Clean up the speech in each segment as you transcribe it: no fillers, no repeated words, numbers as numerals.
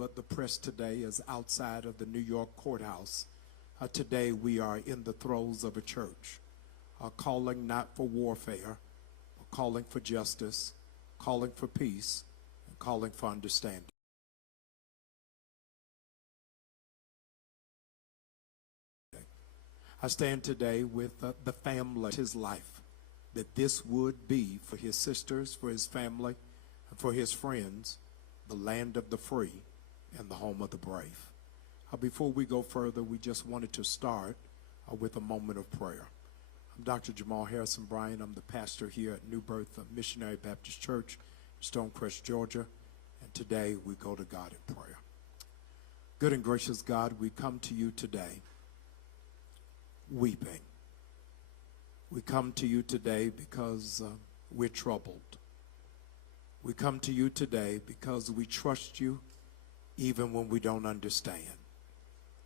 of the press today is outside of the New York courthouse. Today we are in the throes of a church, calling not for warfare, but calling for justice, calling for peace, and calling for understanding. I stand today with the family, his life, that this would be for his sisters, for his family, and for his friends, the land of the free and the home of the brave. Before we go further, we just wanted to start with a moment of prayer. I'm Dr. Jamal Harrison Bryan. I'm the pastor here at New Birth Missionary Baptist Church in Stonecrest, Georgia. And today we go to God in prayer. Good and gracious God, we come to you today weeping. We come to you today because we're troubled. We come to you today because we trust you even when we don't understand.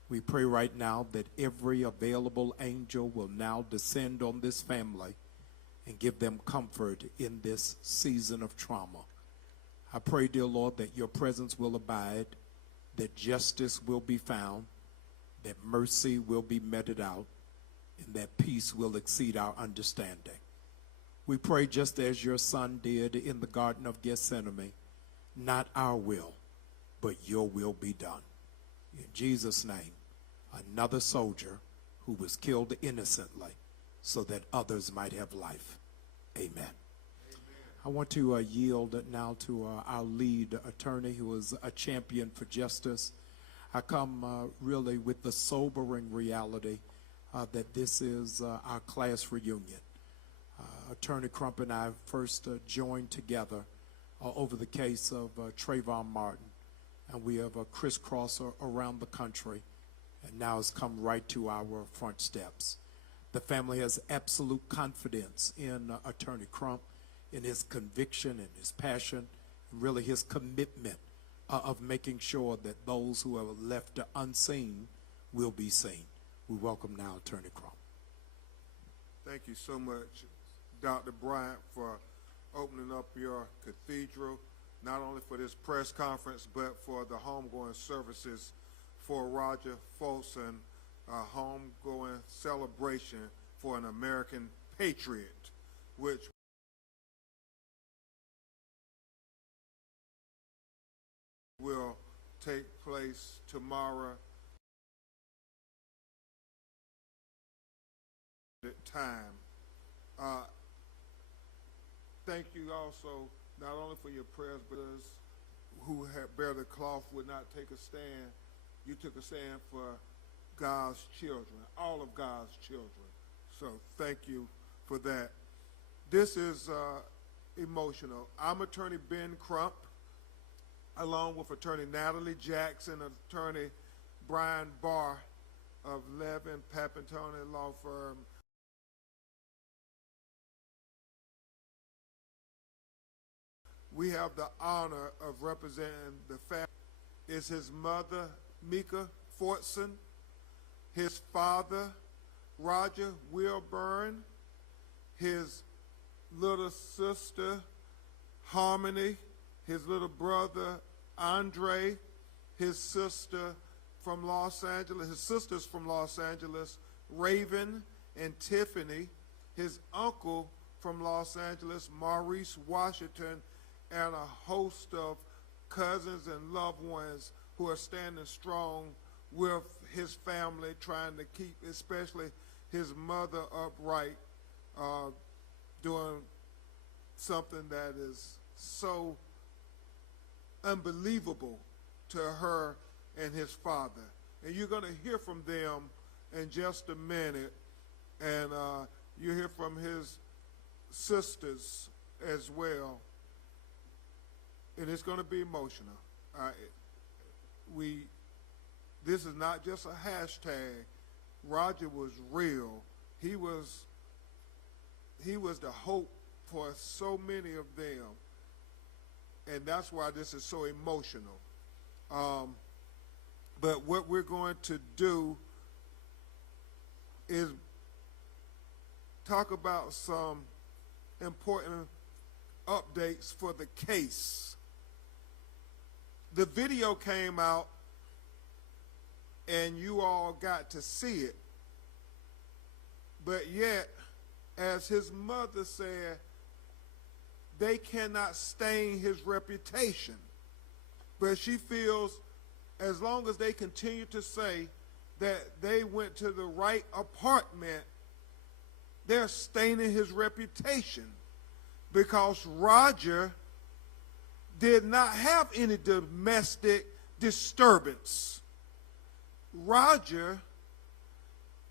We pray right now that every available angel will now descend on this family and give them comfort in this season of trauma. I pray, dear Lord, that your presence will abide, that justice will be found, that mercy will be meted out, and that peace will exceed our understanding. We pray just as your son did in the Garden of Gethsemane, not our will, but your will be done. In Jesus' name, another soldier who was killed innocently so that others might have life. Amen. Amen. I want to yield now to our lead attorney who is a champion for justice. I come really with the sobering reality that this is our class reunion. Attorney Crump and I first joined together over the case of Trayvon Martin, and we have crisscrossed around the country, and now has come right to our front steps. The family has absolute confidence in Attorney Crump, in his conviction and his passion, and really his commitment of making sure that those who are left unseen will be seen. We welcome now Attorney Crump. Thank you so much, Dr. Bryant, for opening up your cathedral, not only for this press conference, but for the homegoing services for Roger Fortson, a homegoing celebration for an American patriot, which will take place tomorrow at time. Thank you also not only for your prayers, but those who have bear the cloth would not take a stand. You took a stand for God's children, all of God's children. So thank you for that. This is emotional. I'm Attorney Ben Crump, along with Attorney Natalie Jackson, Attorney Brian Barr of Levin Papantoni Law Firm. We have the honor of representing the family. Is his mother, Mika Fortson, his father, Roger Wilburn, his little sister, Harmony, his little brother, Andre, his sister from Los Angeles, his sisters from Los Angeles, Raven and Tiffany, his uncle from Los Angeles, Maurice Washington, and a host of cousins and loved ones who are standing strong with his family, trying to keep especially his mother upright, doing something that is so unbelievable to her and his father. And you're going to hear from them in just a minute, and you hear from his sisters as well. And it's going to be emotional. This is not just a hashtag. Roger was real. He was the hope for so many of them, and that's why this is so emotional. But what we're going to do is talk about some important updates for the case. the video came out and you all got to see it. But yet, as his mother said, they cannot stain his reputation. But she feels as long as they continue to say that they went to the right apartment, they're staining his reputation, because Roger did not have any domestic disturbance. Roger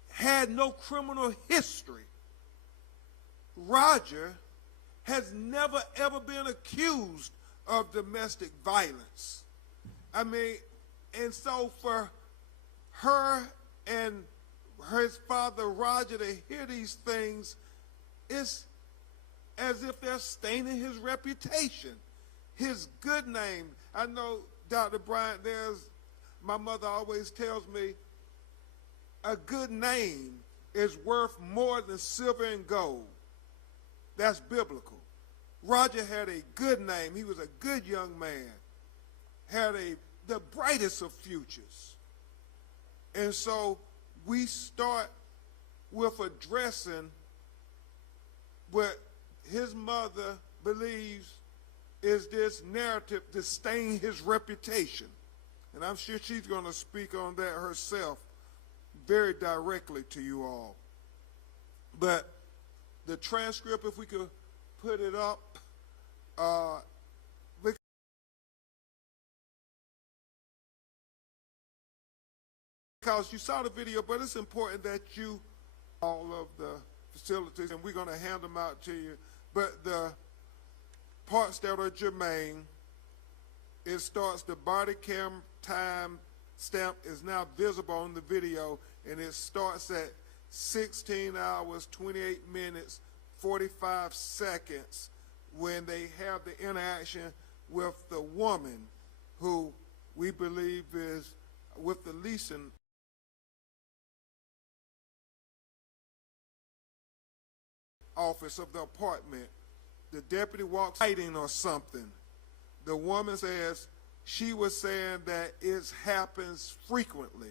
had no criminal history. Roger has never ever been accused of domestic violence. I mean, and so for her and his father Roger to hear these things, it's as if they're staining his reputation, his good name. I know, Dr. Bryant, my mother always tells me, a good name is worth more than silver and gold. That's biblical. Roger had a good name. He was a good young man, had the brightest of futures. And so we start with addressing what his mother believes is this narrative to stain his reputation. And I'm sure she's going to speak on that herself very directly to you all. But the transcript, if we could put it up, because you saw the video, but it's important that you, all of the facilities, and we're going to hand them out to you, but the parts that are germane, it starts, the body cam time stamp is now visible on the video, and it starts at 16 hours, 28 minutes, 45 seconds when they have the interaction with the woman who we believe is with the leasing office of the apartment. The deputy walks fighting or something. The woman says she was saying that it happens frequently.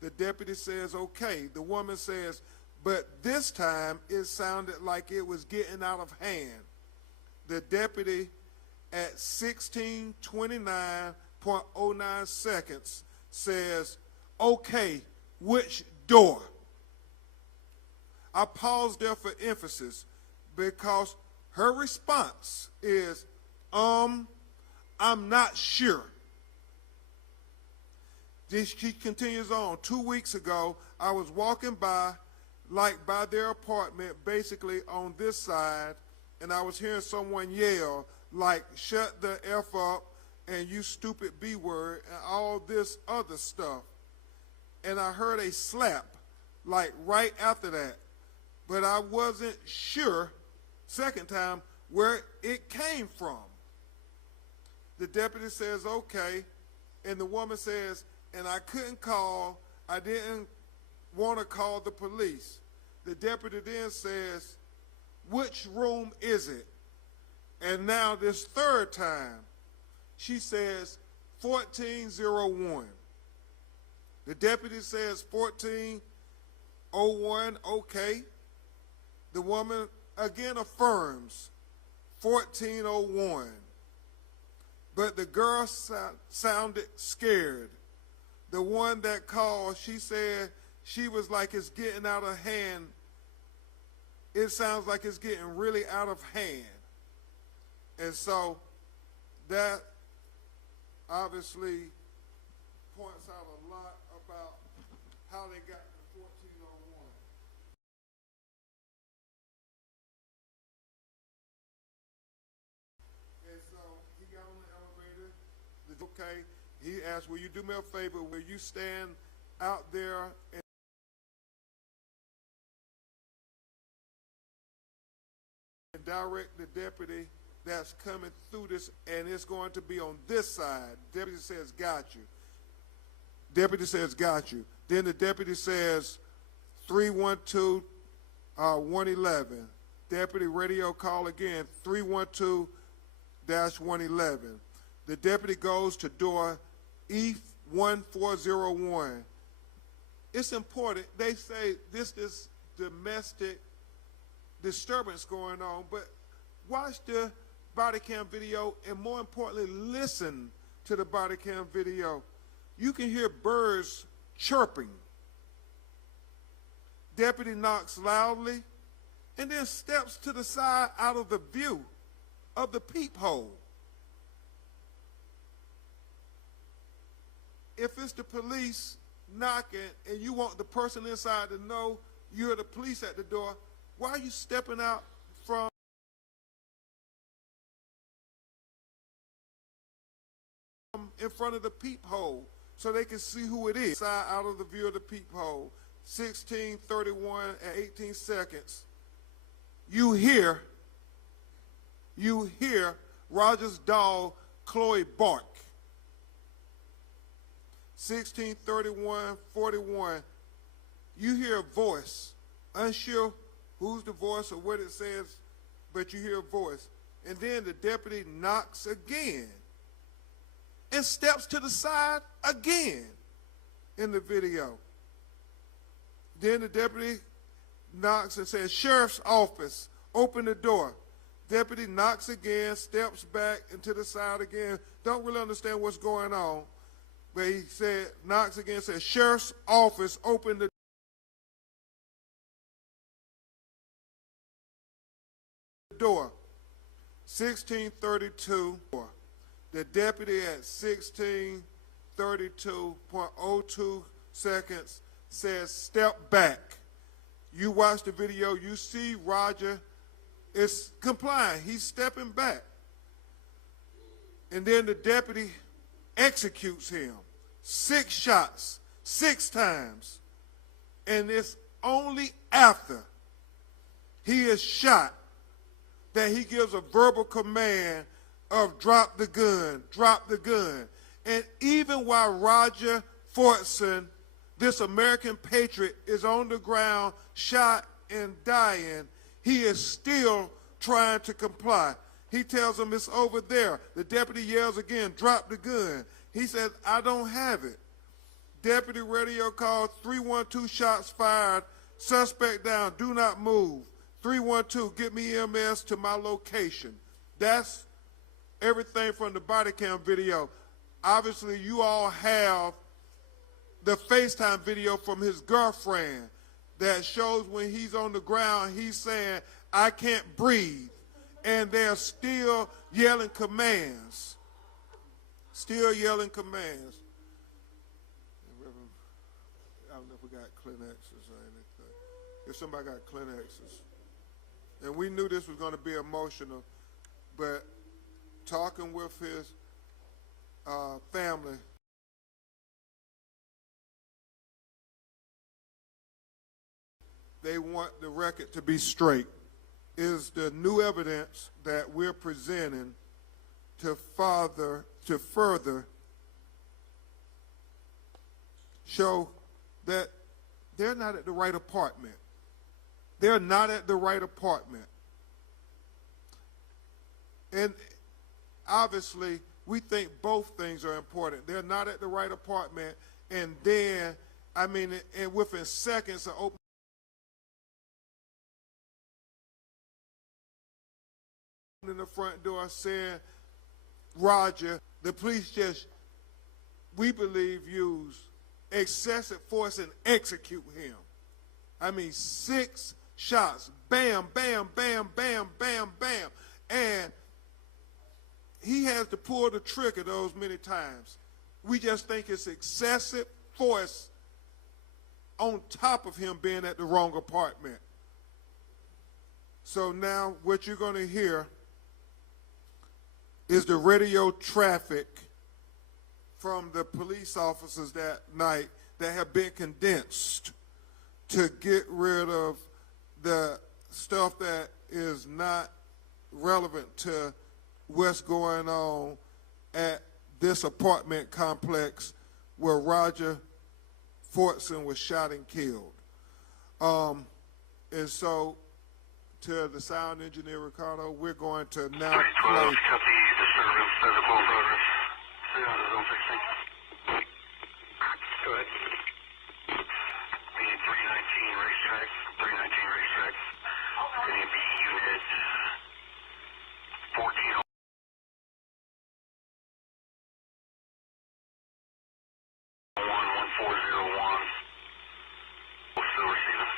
The deputy says, okay. The woman says, but this time it sounded like it was getting out of hand. The deputy at 16:29.09 seconds says, okay, which door? I paused there for emphasis because her response is, I'm not sure. She continues on. 2 weeks ago, I was walking by their apartment, basically on this side, and I was hearing someone yell, like, shut the F up, and you stupid B word, and all this other stuff. And I heard a slap, like right after that. But I wasn't sure, second time, where it came from. The deputy says, okay, and the woman says, and I couldn't call, I didn't want to call the police. The deputy then says, which room is it? And now this third time, she says 1401. The deputy says 1401, okay. The woman again affirms 1401. But the girl sounded scared. The one that called, she said she was like, it's getting out of hand. It sounds like it's getting really out of hand. And so that obviously points out a lot about how they got to 1401. And so he got on the elevator. Okay, he asked, will you do me a favor? Will you stand out there and direct the deputy that's coming through this, and it's going to be on this side. Deputy says, got you. Deputy says, got you. Then the deputy says, 312-111. Deputy radio call again, 312-111. The deputy goes to door E1401. It's important. They say this is domestic disturbance going on, but watch the body cam video and more importantly, listen to the body cam video. You can hear birds chirping. Deputy knocks loudly and then steps to the side out of the view of the peephole. If it's the police knocking and you want the person inside to know you're the police at the door, why are you stepping out from in front of the peephole so they can see who it is? Side out of the view of the peephole, 16:31 at 18 seconds. You hear Roger's dog Chloe bark. 16:31:41. You hear a voice, unsure who's the voice or what it says, but you hear a voice. And then the deputy knocks again and steps to the side again in the video. Then the deputy knocks and says, "Sheriff's office, open the door." Deputy knocks again, steps back into the side again. Don't really understand what's going on. But he said, knocks again, says, "Sheriff's office, open the door." 16:32. The deputy at 16:32.02 seconds says, "Step back." You watch the video, you see Roger is complying. He's stepping back. And then the deputy executes him. 6 shots, 6 times. And it's only after he is shot that he gives a verbal command of drop the gun, drop the gun. And even while Roger Fortson, this American patriot, is on the ground, shot and dying, he is still trying to comply. He tells him it's over there. The deputy yells again, "Drop the gun." He says, "I don't have it." Deputy radio calls, 312 shots fired, suspect down, do not move. 312, get me EMS to my location. That's everything from the body cam video. Obviously, you all have the FaceTime video from his girlfriend that shows when he's on the ground, he's saying, "I can't breathe." And they're still yelling commands. Still yelling commands. I don't know if we got Kleenexes or anything. If somebody got Kleenexes. And we knew this was going to be emotional, but talking with his family, they want the record to be straight. Is the new evidence that we're presenting to further show that they're not at the right apartment. They're not at the right apartment. And obviously, we think both things are important. They're not at the right apartment, and then, and within seconds of opening the front door saying, Roger, the police just, we believe, used excessive force and execute him. 6 shots, bam, bam, bam, bam, bam, bam. And he has to pull the trigger those many times. We just think it's excessive force on top of him being at the wrong apartment. So now what you're going to hear is the radio traffic from the police officers that night that have been condensed to get rid of the stuff that is not relevant to what's going on at this apartment complex where Roger Fortson was shot and killed. And so, to the sound engineer, Ricardo, we're going to now play. 312, copy disturbance, physical progress. Go ahead. We need 319 racetrack. 319 racetrack. Can it be unit 14? 1401. We'll still receive it.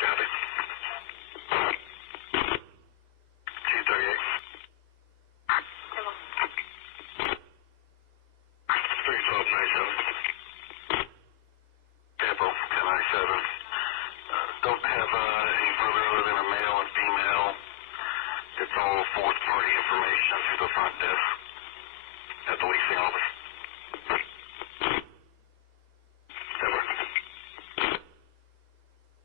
Copy. 238. 31297. Tempo 1097. Don't have any further other than a male and female. It's all fourth party information through the front desk at the leasing office. Tempo.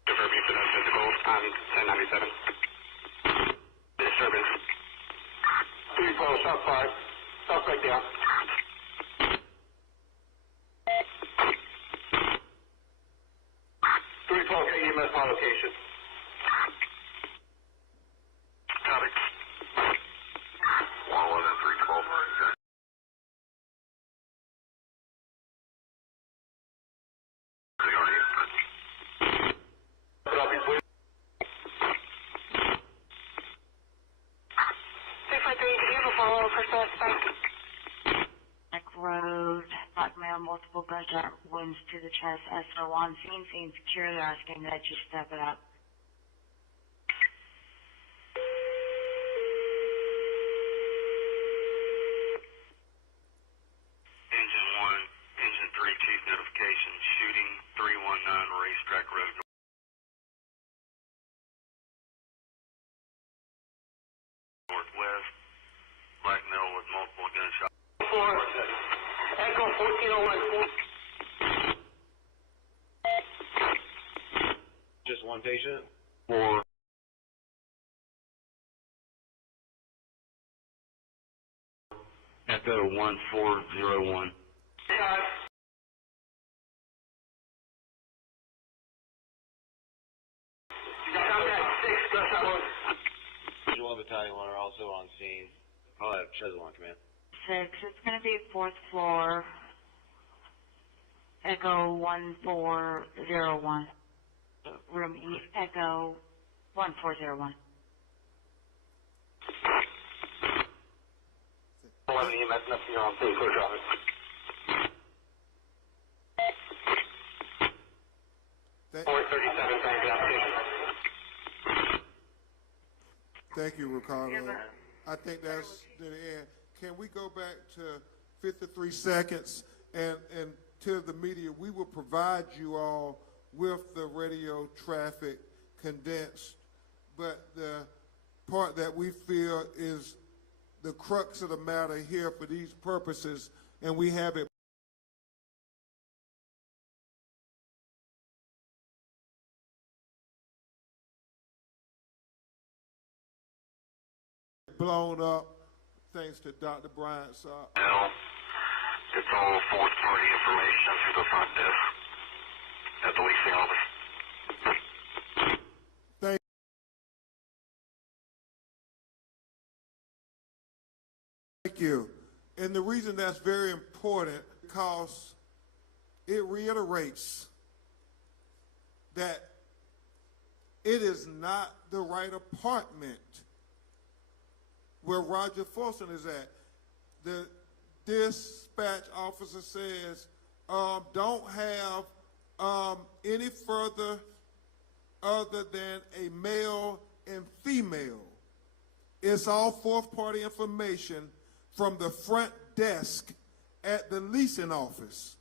Confirm incident physical on 1097. Disturbance. 312 South 5. Suspect down. 312 EMS my location. Copy. 111 312. Copy, please. 243, do you have a follow for suspect? Road, blackmail, multiple gunshot wounds to the chest, SO on scene securely asking that you step it up. Engine 1, Engine 3, chief notification, shooting 319 Racetrack Road. Northwest, blackmail with multiple gunshots. Echo 1401. Just one patient? For Echo 1401. Visual Battalion 1 are also on scene. I'll have Chesil on command. 6, it's going to be 4th floor, Echo 1401. Room E, Echo 1401. 11 EMS, nothing you're on, please, clear traffic. Thank, 437, thank you, application. thank you, Ricardo. I think that's the end. Can we go back to 53 seconds and to the media? We will provide you all with the radio traffic condensed, but the part that we feel is the crux of the matter here for these purposes, and we have it blown up thanks to Dr. Bryant's No, it's all fourth party information through the front desk at the leasing office. Thank you. And the reason that's very important because it reiterates that it is not the right apartment where Roger Fortson is at. The dispatch officer says, don't have any further other than a male and female. It's all fourth party information from the front desk at the leasing office.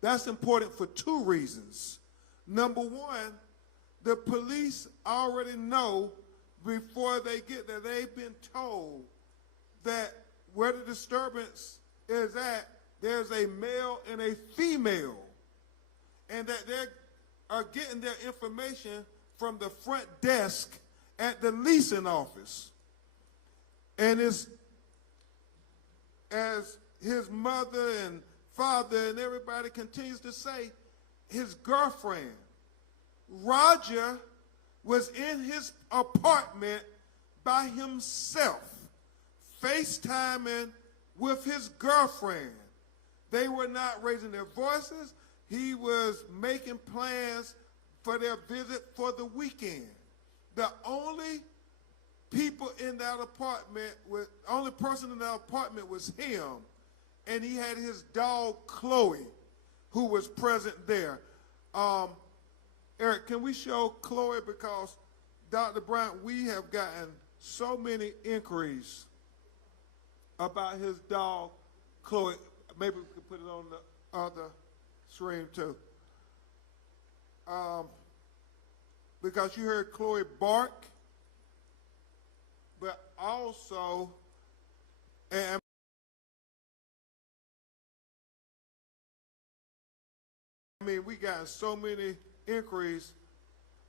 That's important for two reasons. Number one, the police already know before they get there, they've been told that where the disturbance is at, there's a male and a female, and that they are getting their information from the front desk at the leasing office. And it's, as his mother and father and everybody continues to say his girlfriend. Roger was in his apartment by himself, FaceTiming with his girlfriend. They were not raising their voices. He was making plans for their visit for the weekend. The only people in that apartment, only person in that apartment was him, and he had his dog Chloe, who was present there. Eric, can we show Chloe, because Dr. Bryant, we have gotten so many inquiries about his dog Chloe. Maybe we could put it on the other screen too. Because you heard Chloe bark, but also, and I mean, we got so many inquiries,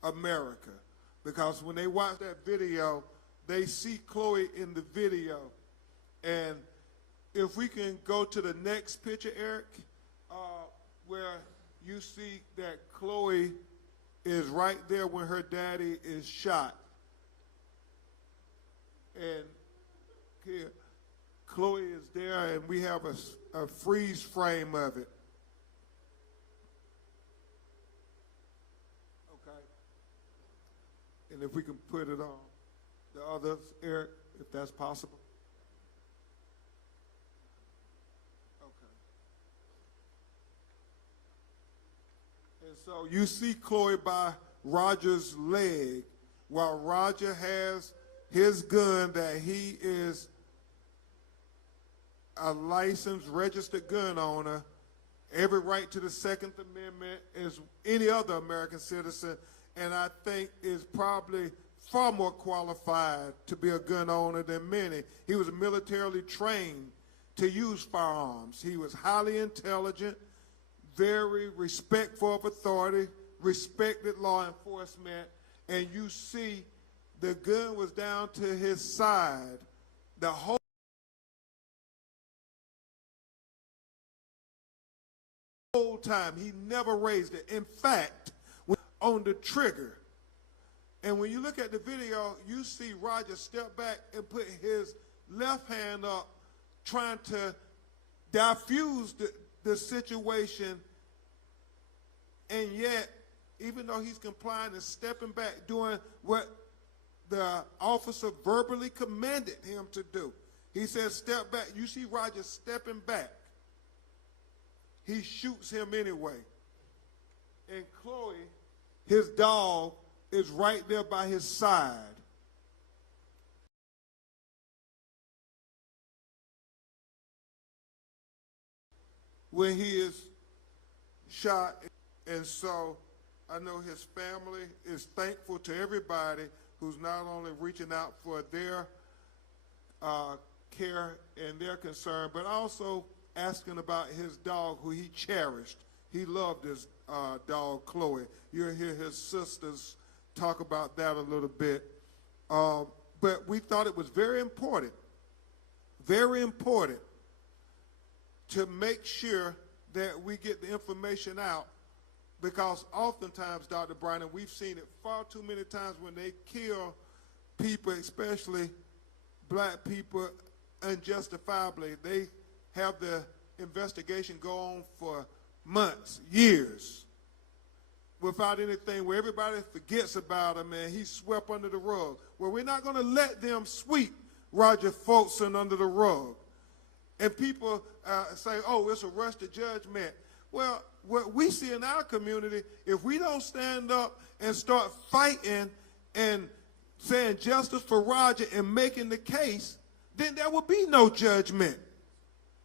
America, because when they watch that video, they see Chloe in the video. And if we can go to the next picture, Eric, where you see that Chloe is right there when her daddy is shot. And here, Chloe is there, and we have a freeze frame of it. Okay. And if we can put it on the others, Eric, if that's possible. And so you see Chloe by Roger's leg, while Roger has his gun that he is a licensed, registered gun owner, every right to the Second Amendment as any other American citizen, and I think is probably far more qualified to be a gun owner than many. He was militarily trained to use firearms. He was highly intelligent, very respectful of authority, respected law enforcement, and you see the gun was down to his side the whole time. He never raised it. In fact, on the trigger. And when you look at the video, you see Roger step back and put his left hand up, trying to diffuse the situation, and yet, even though he's complying and stepping back, doing what the officer verbally commanded him to do. He says, step back. You see Roger stepping back. He shoots him anyway. And Chloe, his dog, is right there by his side. When he is shot. And so I know his family is thankful to everybody who's not only reaching out for their care and their concern, but also asking about his dog who he cherished. He loved his dog, Chloe. You'll hear his sisters talk about that a little bit. But we thought it was very important to make sure that we get the information out, because oftentimes, Dr. Bryan, we've seen it far too many times when they kill people, especially black people, unjustifiably. They have the investigation go on for months, years, without anything, where everybody forgets about him and he's swept under the rug. Well, we're not going to let them sweep Roger Fortson under the rug. And people say, oh, it's a rush to judgment. Well, what we see in our community, if we don't stand up and start fighting and saying justice for Roger and making the case, then there will be no judgment.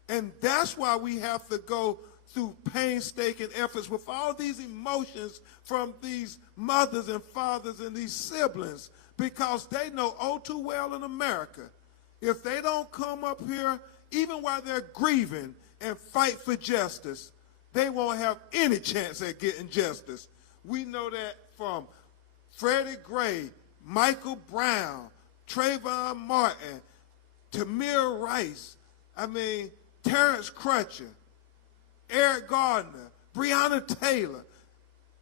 And that's why we have to go through painstaking efforts with all these emotions from these mothers and fathers and these siblings, because they know all too well in America, if they don't come up here, even while they're grieving, and fight for justice, they won't have any chance at getting justice. We know that from Freddie Gray, Michael Brown, Trayvon Martin, Tamir Rice, Terrence Crutcher, Eric Gardner, Breonna Taylor.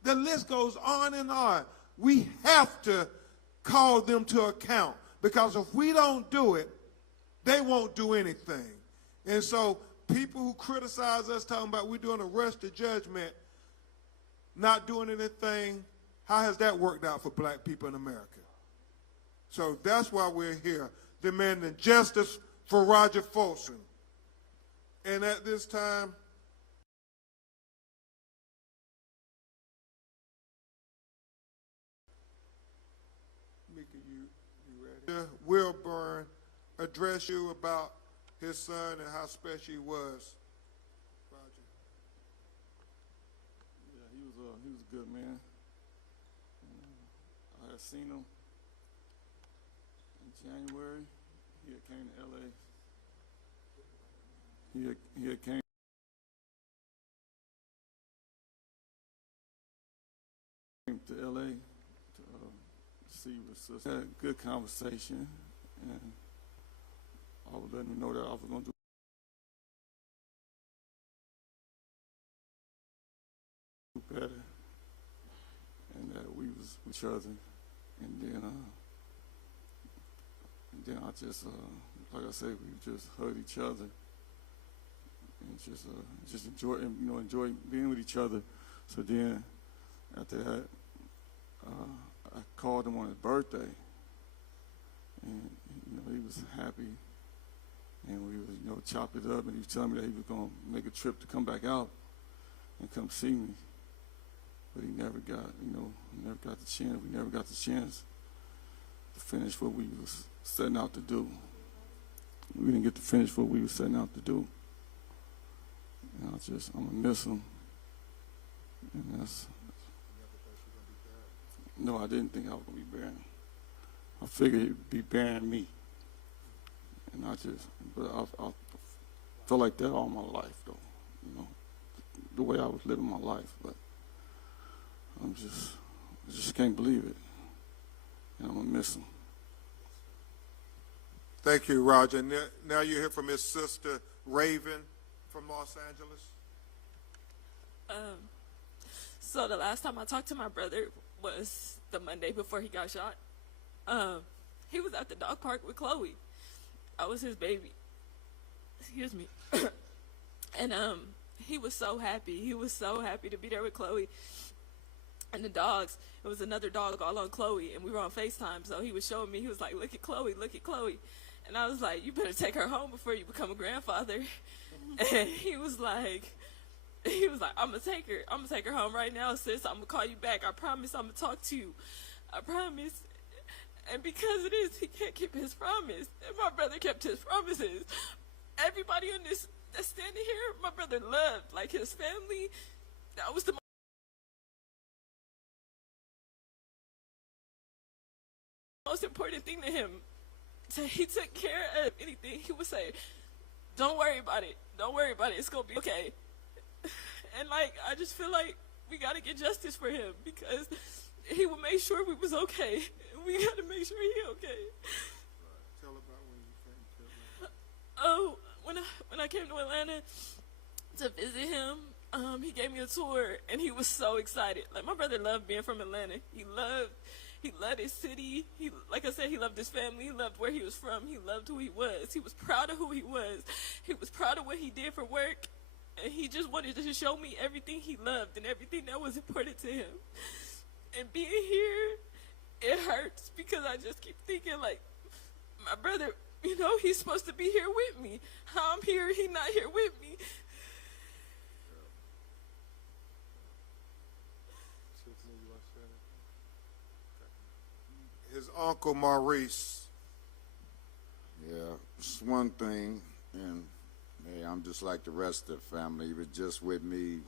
The list goes on and on. We have to call them to account, because if we don't do it, they won't do anything. And so people who criticize us talking about we're doing a rush to judgment, not doing anything, how has that worked out for black people in America? So that's why we're here, demanding justice for Roger Fortson. And at this time, Mika, you ready? Wilburn address you about his son and how special he was. Roger. Yeah, he was a good man. I had seen him in January. He had came to LA. He had came to LA to see with sister. Had a good conversation, and I was letting him know that I was going to do better, and that we was with each other. And then I just, like I said, we just hugged each other and just enjoy being with each other. So then, after that, I called him on his birthday, and he was happy, and we was chop it up, and he was telling me that he was gonna make a trip to come back out and come see me, but he never got the chance. We never got the chance to finish what we was setting out to do. We didn't get to finish what we was setting out to do. And I'm gonna miss him. And that's. No, I didn't think I was gonna be bearing. I figured he'd be bearing me. And but I felt like that all my life, though. The way I was living my life. But I just can't believe it. And I'm gonna miss him. Thank you, Roger. Now you hear from his sister, Raven, from Los Angeles. So the last time I talked to my brother was the Monday before he got shot. He was at the dog park with Chloe. I was his baby. Excuse me. And he was so happy. He was so happy to be there with Chloe and the dogs. It was another dog all on Chloe, and we were on FaceTime. So he was showing me. He was like, "Look at Chloe, look at Chloe." And I was like, "You better take her home before you become a grandfather." And he was like, "I'm gonna take her. I'm gonna take her home right now, sis. I'm gonna call you back. I promise I'm gonna talk to you. I promise." And because it is, he can't keep his promise. And my brother kept his promises. Everybody on this that's standing here, my brother loved, like his family. That was the most important thing to him. So he took care of anything. He would say, "Don't worry about it. Don't worry about it. It's gonna be okay." And I just feel like we gotta get justice for him, because he would make sure we was okay. And we gotta make sure he okay. Tell about when you came to Atlanta. Oh, when I came to Atlanta to visit him, he gave me a tour, and he was so excited. Like, my brother loved being from Atlanta. He loved his city. Like I said, he loved his family. He loved where he was from. He loved who he was. He was proud of who he was. He was proud of what he did for work. And he just wanted to show me everything he loved and everything that was important to him. And being here, it hurts, because I just keep thinking, like, my brother, he's supposed to be here with me. How I'm here, he's not here with me. His uncle, Maurice. Yeah, it's one thing, and hey, I'm just like the rest of the family. He was just with me,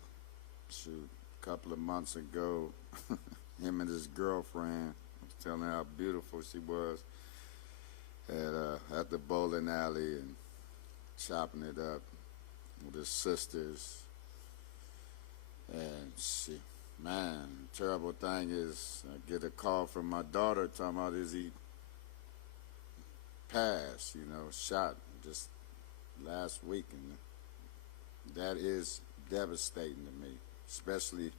a couple of months ago. Him and his girlfriend, I was telling her how beautiful she was at the bowling alley and chopping it up with his sisters. And terrible thing is, I get a call from my daughter talking about, is he passed, shot just last week, and that is devastating to me, especially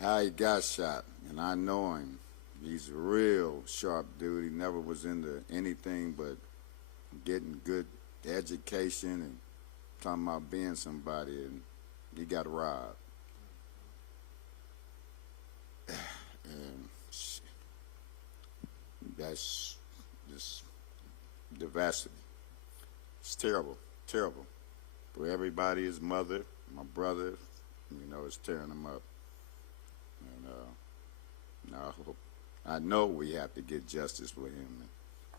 how he got shot. And I know him. He's a real sharp dude. He never was into anything but getting good education and talking about being somebody, and he got robbed. And that's just devastating. It's terrible, terrible. For everybody, his mother, my brother, you know, it's tearing them up. And I know we have to get justice for him.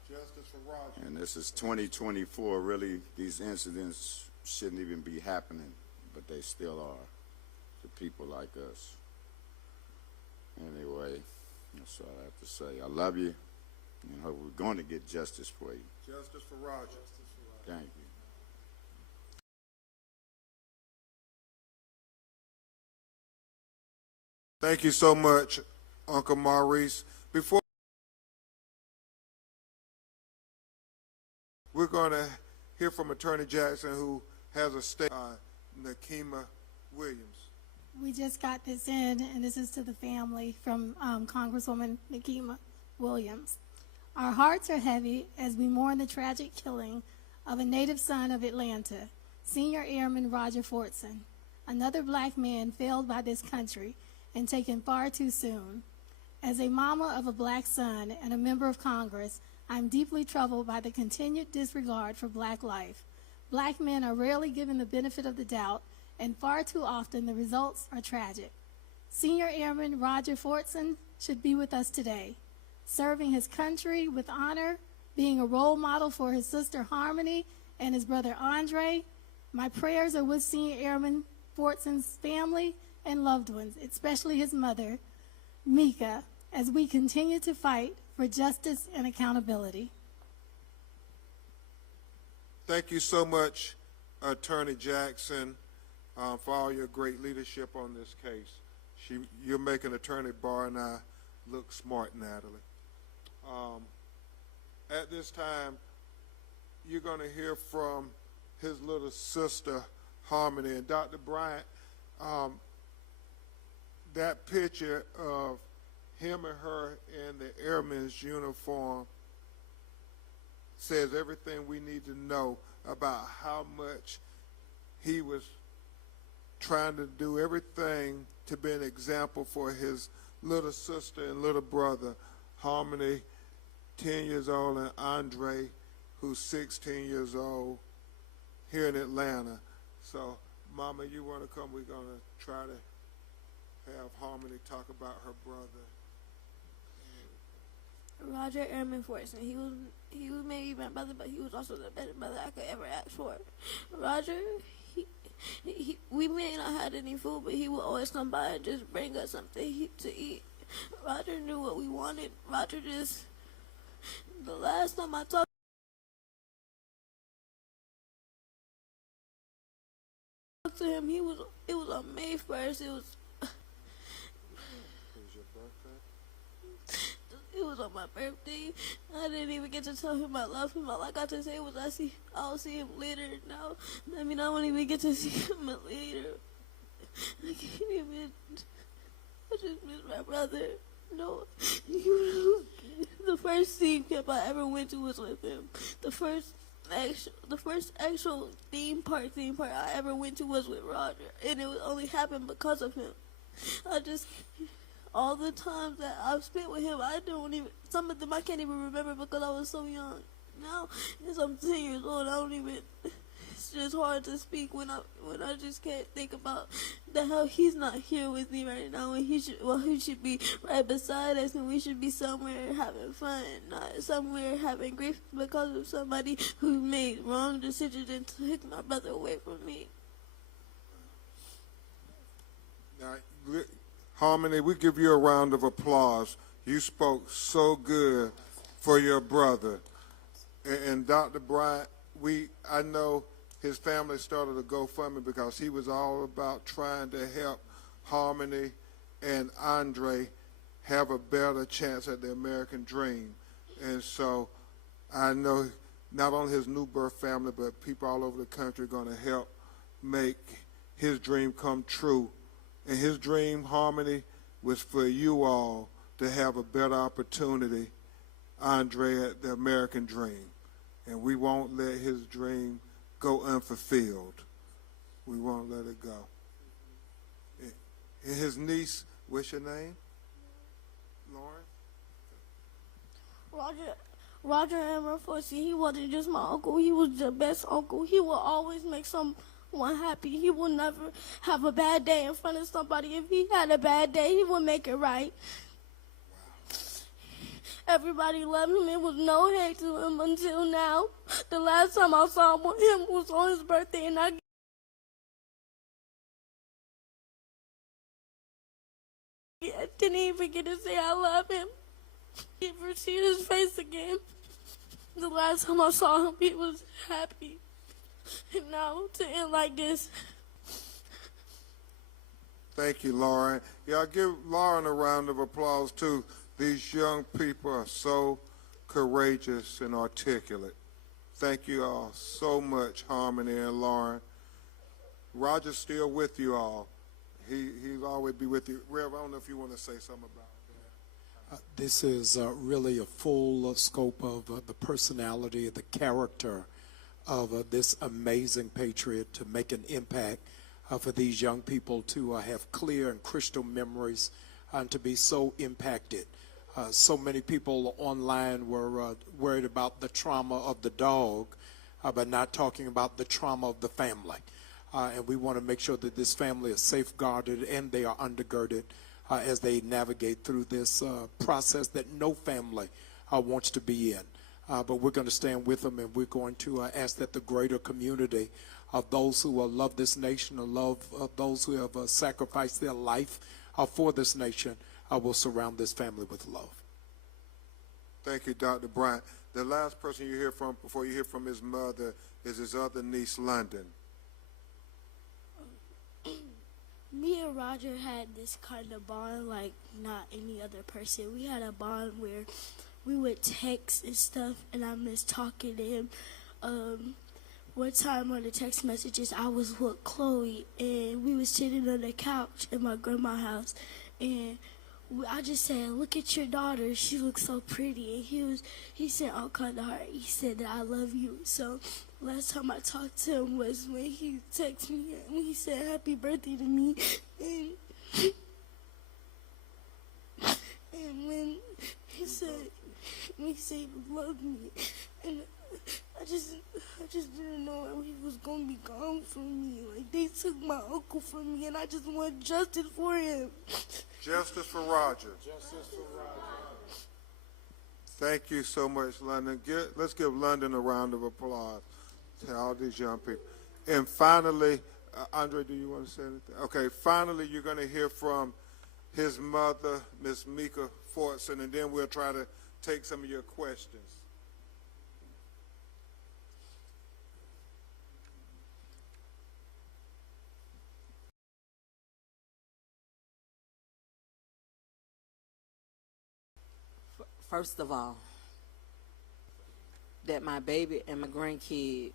Justice for Roger. And this is 2024. Really, these incidents shouldn't even be happening, but they still are to people like us. Anyway, that's all I have to say. I love you, and hope we're going to get justice for you. Justice for Roger. Thank you. Thank you so much, Uncle Maurice. Before we're going to hear from Attorney Jackson, who has a statement, Nakima Williams. We just got this in, and this is to the family from Congresswoman Nakima Williams. Our hearts are heavy as we mourn the tragic killing of a native son of Atlanta, Senior Airman Roger Fortson, another black man failed by this country and taken far too soon. As a mama of a black son and a member of Congress, I'm deeply troubled by the continued disregard for black life. Black men are rarely given the benefit of the doubt, and far too often the results are tragic. Senior Airman Roger Fortson should be with us today, serving his country with honor, being a role model for his sister Harmony and his brother Andre. My prayers are with Senior Airman Fortson's family and loved ones, especially his mother, Mika, as we continue to fight for justice and accountability. Thank you so much, Attorney Jackson, for all your great leadership on this case. You're making Attorney Barr and I look smart, Natalie. At this time, you're going to hear from his little sister, Harmony. And Dr. Bryant, that picture of him and her in the airman's uniform says everything we need to know about how much he was trying to do everything to be an example for his little sister and little brother, Harmony, 10 years old, and Andre, who's 16 years old, here in Atlanta. So, Mama, you want to come? We're going to try to have Harmony talk about her brother. Roger Airman Fortson. He was maybe my brother, but he was also the best brother I could ever ask for. Roger, we may not have any food, but he would always come by and just bring us something to eat. Roger knew what we wanted. Roger just, the last time I talked to him, it was on May 1st. It was on my birthday. I didn't even get to tell him I love him. All I got to say was I'll see him later. Now, I mean, I won't even get to see him later. I can't even. I just miss my brother. No, the first theme camp I ever went to was with him. The first actual theme park I ever went to was with Roger, and it only happened because of him. All the times that I've spent with him, some of them I can't even remember because I was so young. Now, as I'm 10 years old, it's just hard to speak when I just can't think about how he's not here with me right now, and he should be right beside us, and we should be somewhere having fun, not somewhere having grief because of somebody who made wrong decisions and took my brother away from me. Now, Harmony, we give you a round of applause. You spoke so good for your brother. And Dr. Bryant, I know his family started a GoFundMe because he was all about trying to help Harmony and Andre have a better chance at the American dream. And so I know not only his new birth family, but people all over the country are going to help make his dream come true. And his dream, Harmony, was for you all to have a better opportunity, Andre, at the American dream. And we won't let his dream go unfulfilled. We won't let it go. And his niece, what's your name? Lauren? Roger Fortson, he wasn't just my uncle, he was the best uncle. He will always make someone happy. He will never have a bad day in front of somebody. If he had a bad day, he would make it right. Wow. Everybody loved him. It was no hate to him until now. The last time I saw him was on his birthday, and I didn't even get to say I love him. Never see his face again. The last time I saw him, he was happy. And now to end like this. Thank you, Lauren. Y'all give Lauren a round of applause too. These young people are so courageous and articulate. Thank you all so much, Harmony and Lauren. Roger's still with you all. He'll always be with you. Rev, I don't know if you want to say something about that. This is really a full scope of the personality, the character of this amazing patriot to make an impact for these young people to have clear and crystal memories and to be so impacted. So many people online were worried about the trauma of the dog, but not talking about the trauma of the family. And we want to make sure that this family is safeguarded and they are undergirded as they navigate through this process that no family wants to be in. But we're going to stand with them, and we're going to ask that the greater community of those who love this nation, or love those who have sacrificed their life for this nation, will surround this family with love. Thank you, Dr. Bryant. The last person you hear from before you hear from his mother is his other niece, London. Me and Roger had this kind of bond like not any other person. We had a bond where we would text and stuff, and I miss talking to him. One time on the text messages, I was with Chloe, and we was sitting on the couch in my grandma's house, and I just said, "Look at your daughter. She looks so pretty." And he said, "I'll cut her." He said that I love you. So last time I talked to him was when he texted me and he said happy birthday to me, and when he said he loved me, and I just didn't know he was gonna be gone from me. Like, they took my uncle from me, and I just want justice for him. Justice for Roger. Justice for Roger. Thank you so much, London. Let's give London a round of applause to all these young people. And finally, Andre, do you want to say anything? Okay, finally, you're going to hear from his mother, Miss Mika Fortson, and then we'll try to take some of your questions. First of all, that my baby and my grandkids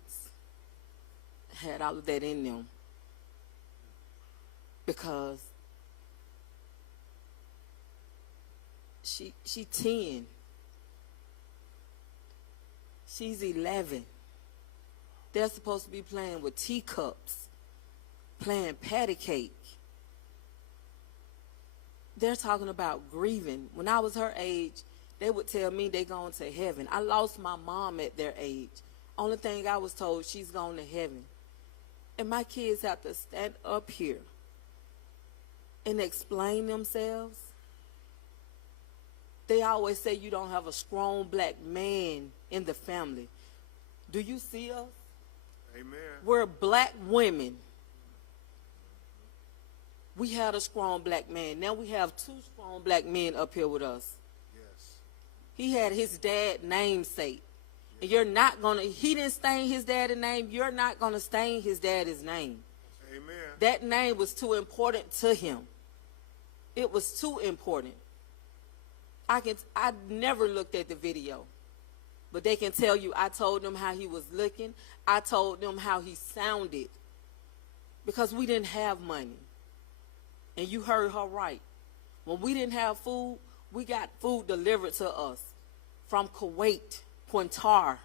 had all of that in them, because she 10, she's 11. They're supposed to be playing with teacups, playing patty cake. They're talking about grieving. When I was her age, they would tell me they going to heaven. I lost my mom at their age. Only thing I was told, she's going to heaven. And my kids have to stand up here and explain themselves. They always say you don't have a strong black man in the family. Do you see us? Amen. We're black women. We had a strong black man. Now we have 2 strong black men up here with us. He had his dad namesake. And you're not going to, he didn't stain his dad's name. You're not going to stain his daddy's name. Amen. That name was too important to him. It was too important. I never looked at the video. But they can tell you, I told them how he was looking. I told them how he sounded. because we didn't have money. And you heard her right. When we didn't have food, we got food delivered to us from Kuwait, Qatar.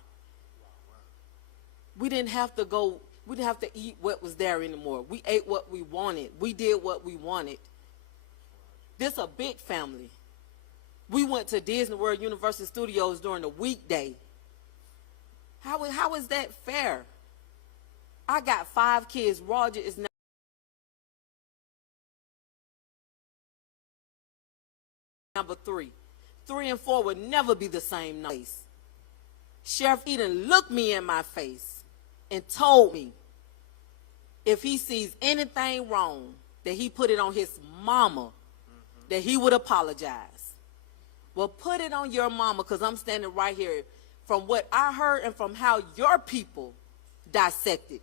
We didn't have to eat what was there anymore. We ate what we wanted. We did what we wanted. This a big family. We went to Disney World Universal Studios during the weekday. How is that fair? I got 5 kids. Roger is now number 3. 3 and 4 would never be the same place. Sheriff Eden looked me in my face and told me if he sees anything wrong, that he put it on his mama, that he would apologize. Well, put it on your mama, because I'm standing right here. From what I heard and from how your people dissected.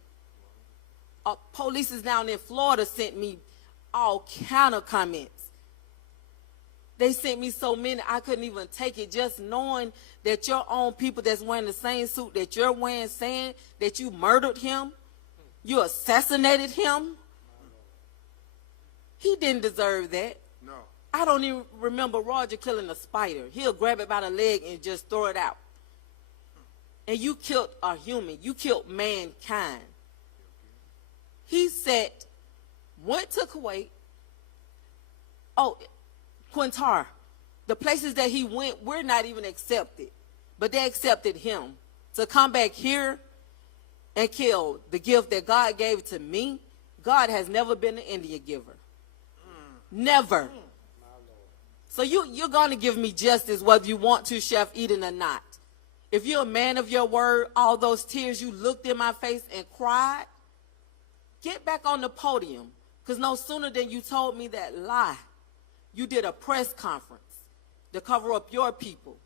Police down in Florida sent me all kind of comments. They sent me so many I couldn't even take it, just knowing that your own people that's wearing the same suit that you're wearing, saying that you murdered him, you assassinated him. He didn't deserve that. No. I don't even remember Roger killing a spider. He'll grab it by the leg and just throw it out. And you killed a human. You killed mankind. He went to Kuwait. Oh, Qatar. The places that he went, we're not even accepted. But they accepted him. To come back here and kill the gift that God gave to me, God has never been an Indian giver. Never. So you're going to give me justice whether you want to, Chef Eden, or not. If you're a man of your word, all those tears you looked in my face and cried, get back on the podium. Because no sooner than you told me that lie, you did a press conference to cover up your people.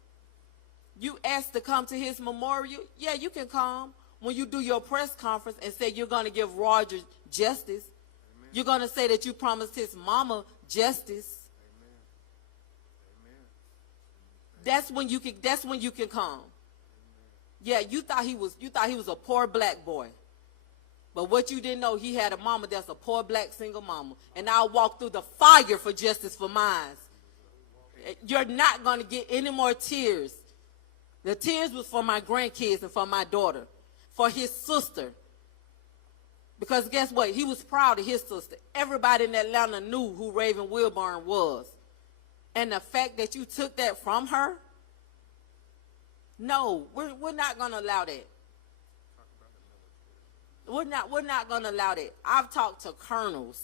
You asked to come to his memorial. Yeah, you can come when you do your press conference and say you're going to give Roger justice. Amen. You're going to say that you promised his mama justice. Amen. That's when you can come. Yeah, you thought he was a poor black boy. But what you didn't know, he had a mama that's a poor black single mama. And I'll walk through the fire for justice for mine. You're not going to get any more tears. The tears was for my grandkids and for my daughter, for his sister. Because guess what? He was proud of his sister. Everybody in Atlanta knew who Raven Wilburn was. And the fact that you took that from her, no, we're not going to allow that. We're not going to allow that. I've talked to colonels,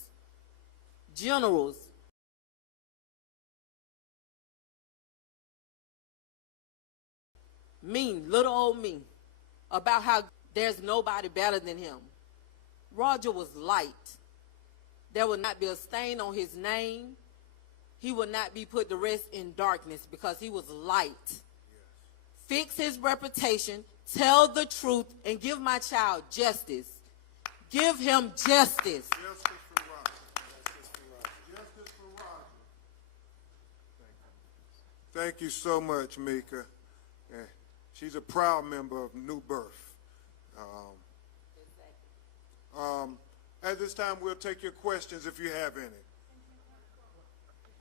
generals. Little old me, about how there's nobody better than him. Roger was light. There would not be a stain on his name. He would not be put to rest in darkness because he was light. Yes. Fix his reputation, tell the truth, and give my child justice. Give him justice. Justice for Roger. Justice for Roger. Thank you so much, Mika. She's a proud member of New Birth. At this time, we'll take your questions if you have any.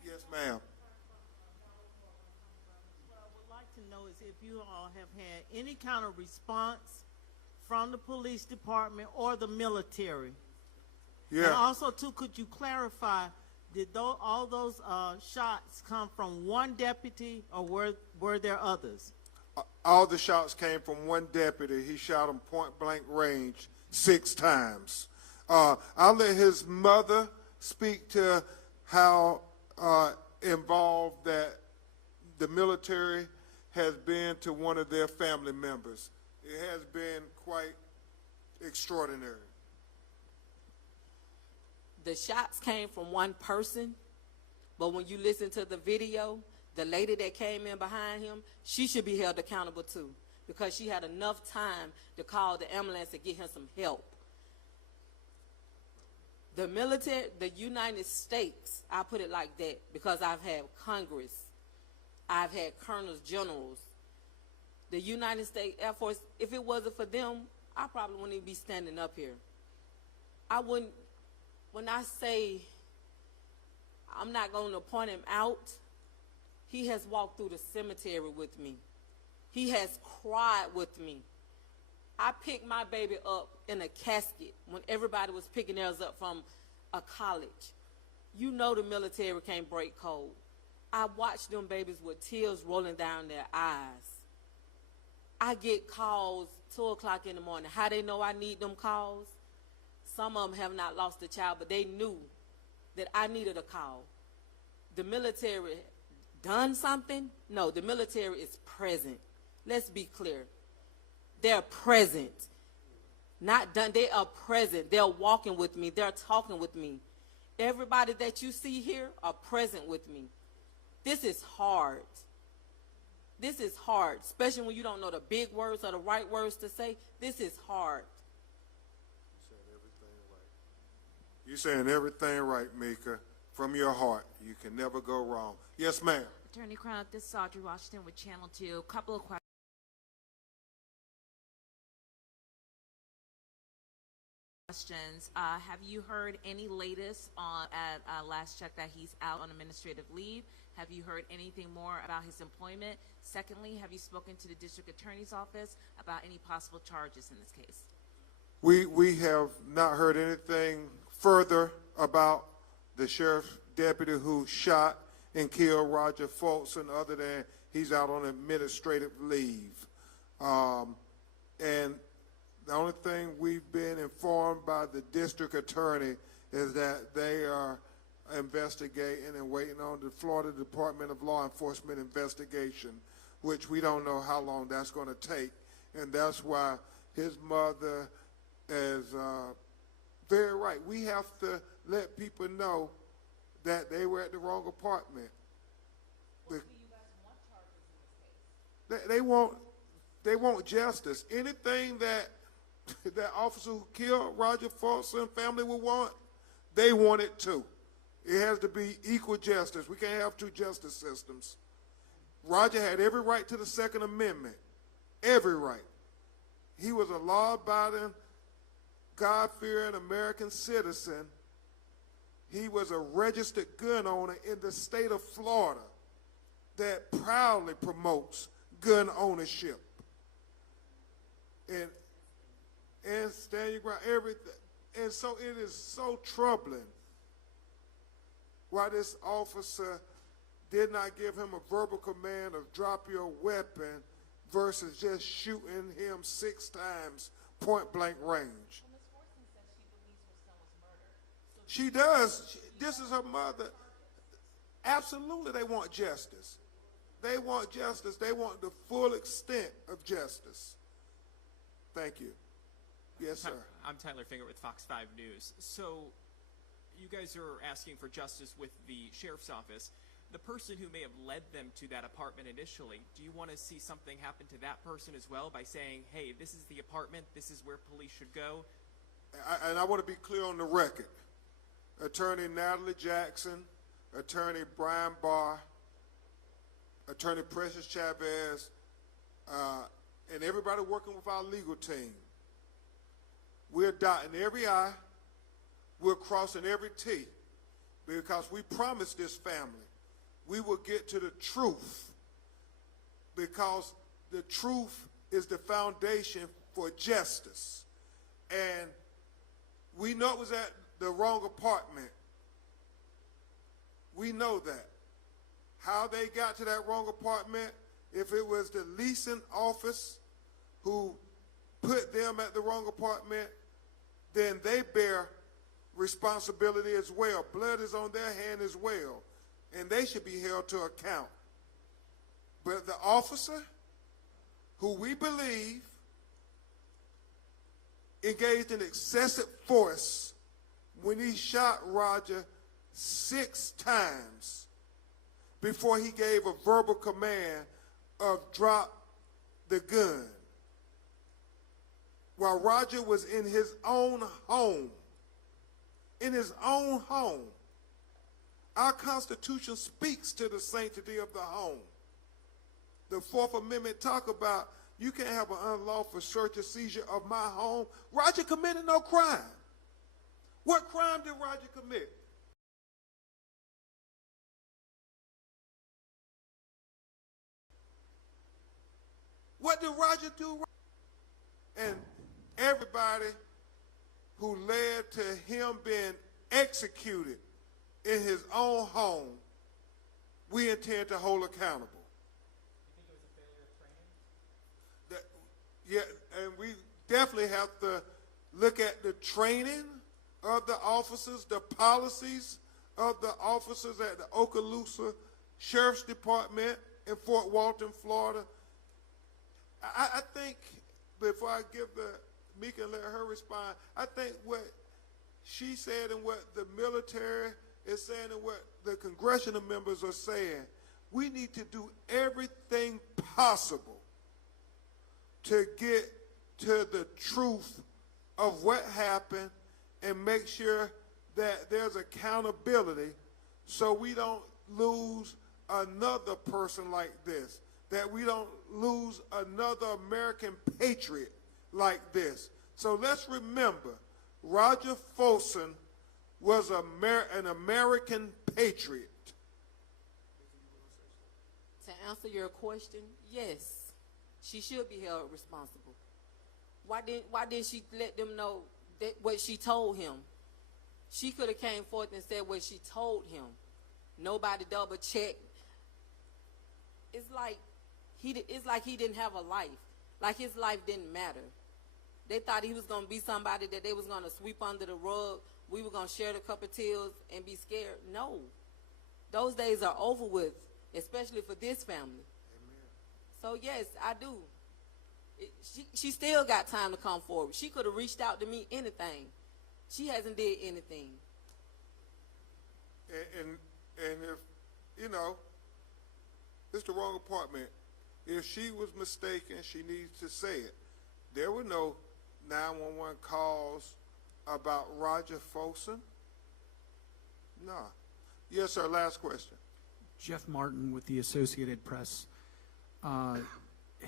Yes, ma'am. What I would like to know is if you all have had any kind of response from the police department or the military. Yeah. And also, too, could you clarify, did all those shots come from one deputy, or were there others? All the shots came from one deputy. He shot him point blank range 6 times. I'll let his mother speak to how involved that the military has been to one of their family members. It has been quite extraordinary. The shots came from one person, but when you listen to the video, the lady that came in behind him, she should be held accountable too, because she had enough time to call the ambulance and get him some help. The military, the United States, I put it like that because I've had Congress, I've had colonels, generals. The United States Air Force, if it wasn't for them, I probably wouldn't even be standing up here. I When I say I'm not going to point him out, he has walked through the cemetery with me. He has cried with me. I picked my baby up in a casket when everybody was picking theirs up from a college. You know the military can't break code. I watched them babies with tears rolling down their eyes. I get calls 2 o'clock in the morning. How they know I need them calls? Some of them have not lost a child, but they knew that I needed a call. The military done something? No, the military is present. Let's be clear. They're present. Not done. They are present. They're walking with me. They're talking with me. Everybody that you see here are present with me. This is hard. This is hard, especially when you don't know the big words or the right words to say. This is hard. You're saying everything right, Mika. From your heart. You can never go wrong. Yes, ma'am. Attorney Crown, this is Audrey Washington with Channel 2. A couple of questions. Have you heard any latest on at last check that he's out on administrative leave? Have you heard anything more about his employment? Secondly, have you spoken to the district attorney's office about any possible charges in this case? We have not heard anything further about the sheriff's deputy who shot and killed Roger Fortson, other than he's out on administrative leave. And the only thing we've been informed by the district attorney is that they are investigating and waiting on the Florida Department of Law Enforcement investigation, which we don't know how long that's going to take. And that's why his mother is very right. We have to let people know that they were at the wrong apartment. What do you guys want charges in this case? They want justice. Anything that that officer who killed Roger Fortson family would want, they want it too. It has to be equal justice. We can't have two justice systems. Roger had every right to the Second Amendment. Every right. He was a law-abiding, God-fearing American citizen. He was a registered gun owner in the state of Florida that proudly promotes gun ownership. And stand your ground, everything. And so it is so troubling why this officer did not give him a verbal command of drop your weapon versus just shooting him 6 times point blank range. Well, Ms. Fortson says she believes her son was murdered. She does. This is her mother. Absolutely, they want justice. They want justice. They want the full extent of justice. Thank you. Yes, sir. I'm Tyler Finger with Fox 5 News. So you guys are asking for justice with the sheriff's office. The person who may have led them to that apartment initially, do you want to see something happen to that person as well by saying, hey, this is the apartment, this is where police should go? And I want to be clear on the record. Attorney Natalie Jackson, Attorney Brian Barr, Attorney Precious Chavez, and everybody working with our legal team, we're dotting every I, we're crossing every T, because we promised this family we will get to the truth, because the truth is the foundation for justice. And we know it was at the wrong apartment. We know that. How they got to that wrong apartment, if it was the leasing office who put them at the wrong apartment, then they bear responsibility as well. Blood is on their hand as well, and they should be held to account. But the officer, who we believe engaged in excessive force when he shot Roger 6 times before he gave a verbal command of drop the gun, while Roger was in his own home. In his own home. Our Constitution speaks to the sanctity of the home. The Fourth Amendment talk about you can't have an unlawful search or seizure of my home. Roger committed no crime. What crime did Roger commit? What did Roger do? And everybody who led to him being executed in his own home, we intend to hold accountable. You think it was a failure of training? Yeah, and we definitely have to look at the training of the officers, the policies of the officers at the Okaloosa Sheriff's Department in Fort Walton, Florida. I think, before I give Mika and let her respond, I think what she said and what the military is saying and what the congressional members are saying, we need to do everything possible to get to the truth of what happened and make sure that there's accountability so we don't lose another person like this, that we don't lose another American patriot like this. So let's remember, Roger Fortson was an American patriot. To answer your question, yes, she should be held responsible. Why didn't she let them know that what she told him? She could have came forth and said what she told him. Nobody double checked. It's like he didn't have a life. Like his life didn't matter. They thought he was going to be somebody that they was going to sweep under the rug. We were going to share the cup of tears and be scared. No. Those days are over with, especially for this family. Amen. So, yes, I do. She still got time to come forward. She could have reached out to me anything. She hasn't did anything. And if, you know, it's the wrong apartment. If she was mistaken, she needs to say it. There were no 911 calls about Roger Fortson. No. Yes, sir. Last question. Jeff Martin with the Associated Press.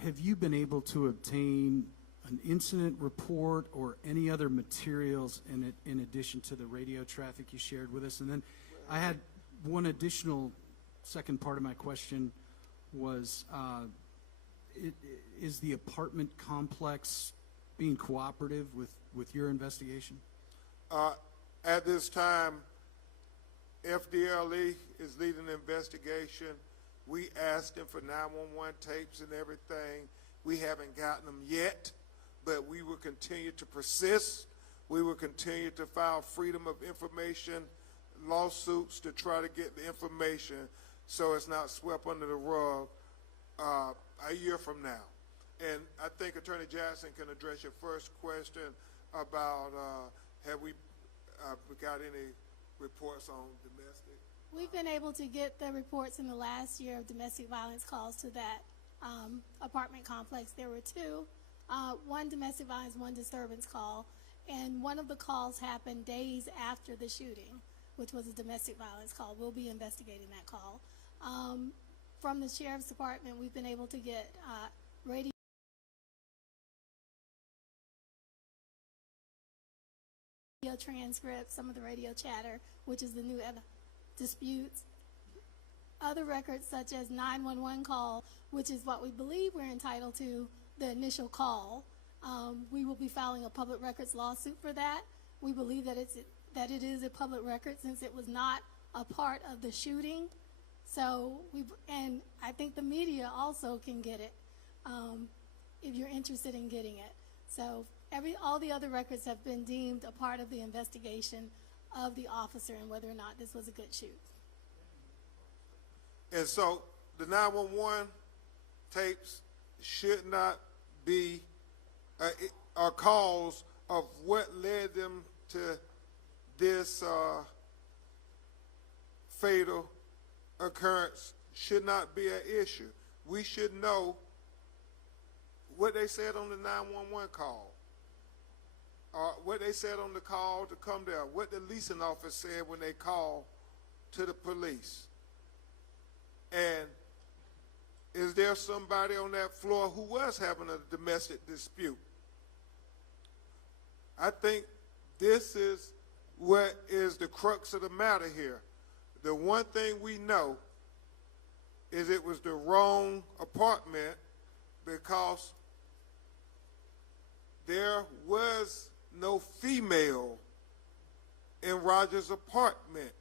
Have you been able to obtain an incident report or any other materials in addition to the radio traffic you shared with us? And then I had one additional second part of my question was, is the apartment complex being cooperative with your investigation? At this time, FDLE is leading the investigation. We asked them for 911 tapes and everything. We haven't gotten them yet, but we will continue to persist. We will continue to file freedom of information lawsuits to try to get the information so it's not swept under the rug a year from now. And I think Attorney Jackson can address your first question about have we got any reports on domestic? We've been able to get the reports in the last year of domestic violence calls to that apartment complex. There were two, one domestic violence, one disturbance call, and one of the calls happened days after the shooting, which was a domestic violence call. We'll be investigating that call. From the Sheriff's Department, we've been able to get radio transcripts, some of the radio chatter, which is the new disputes, other records such as 911 call, which is what we believe we're entitled to, the initial call. We will be filing a public records lawsuit for that. We believe that it is a public record since it was not a part of the shooting. So and I think the media also can get it if you're interested in getting it. So all the other records have been deemed a part of the investigation of the officer and whether or not this was a good shoot. And so the 911 tapes should not be a cause of what led them to this fatal occurrence should not be an issue. We should know what they said on the 911 call, what they said on the call to come there, what the leasing office said when they called to the police. And is there somebody on that floor who was having a domestic dispute? I think this is what is the crux of the matter here. The one thing we know is it was the wrong apartment because there was no female in Roger's apartment,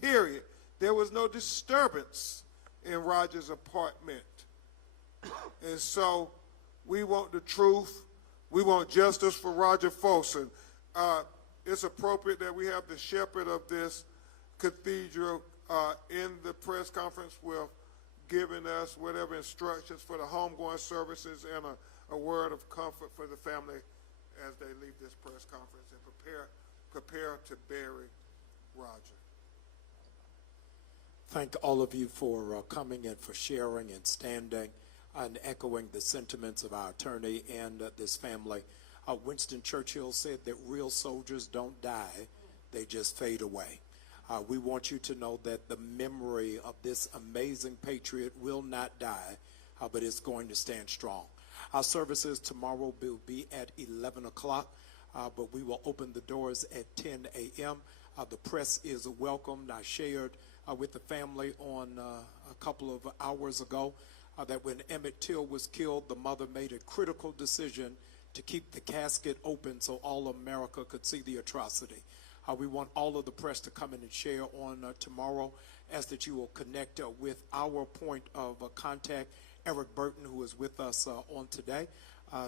period. There was no disturbance in Roger's apartment. And so we want the truth. We want justice for Roger Fortson. It's appropriate that we have the shepherd of this cathedral in the press conference with giving us whatever instructions for the homegoing services and a word of comfort for the family as they leave this press conference and prepare to bury Roger. Thank all of you for coming and for sharing and standing and echoing the sentiments of our attorney and this family. Winston Churchill said that real soldiers don't die, they just fade away. We want you to know that the memory of this amazing patriot will not die, but it's going to stand strong. Our services tomorrow will be at 11 o'clock, but we will open the doors at 10 a.m. The press is welcomed. I shared with the family on a couple of hours ago that when Emmett Till was killed, the mother made a critical decision to keep the casket open so all of America could see the atrocity. We want all of the press to come in and share on tomorrow. Ask that you will connect with our point of contact, Eric Burton, who is with us on today,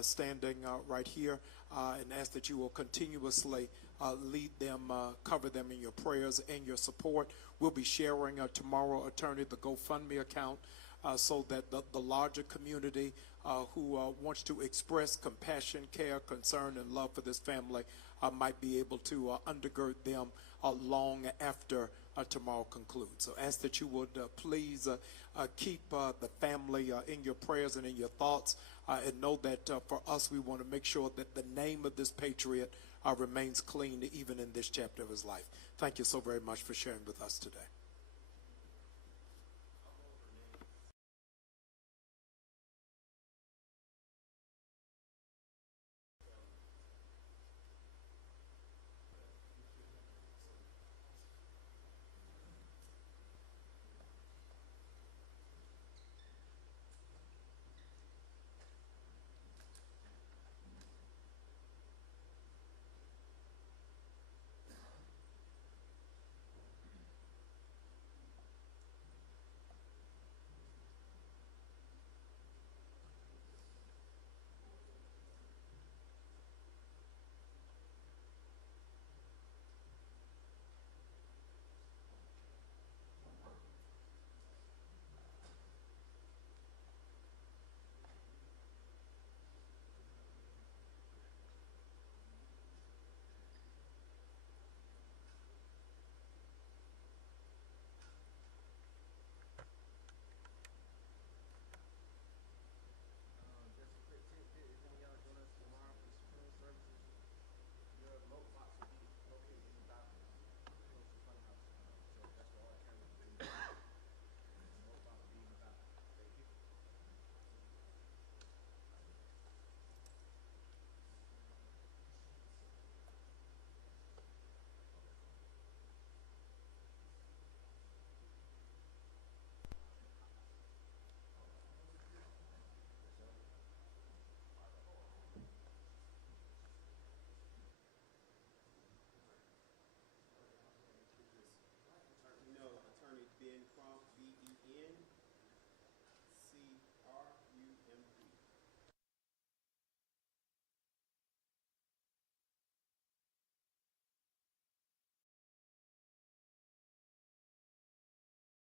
standing right here, and ask that you will continuously lead them, cover them in your prayers and your support. We'll be sharing tomorrow, attorney, the GoFundMe account so that the larger community who wants to express compassion, care, concern, and love for this family might be able to undergird them long after tomorrow concludes. So ask that you would please keep the family in your prayers and in your thoughts, and know that for us, we want to make sure that the name of this patriot remains clean even in this chapter of his life. Thank you so very much for sharing with us today.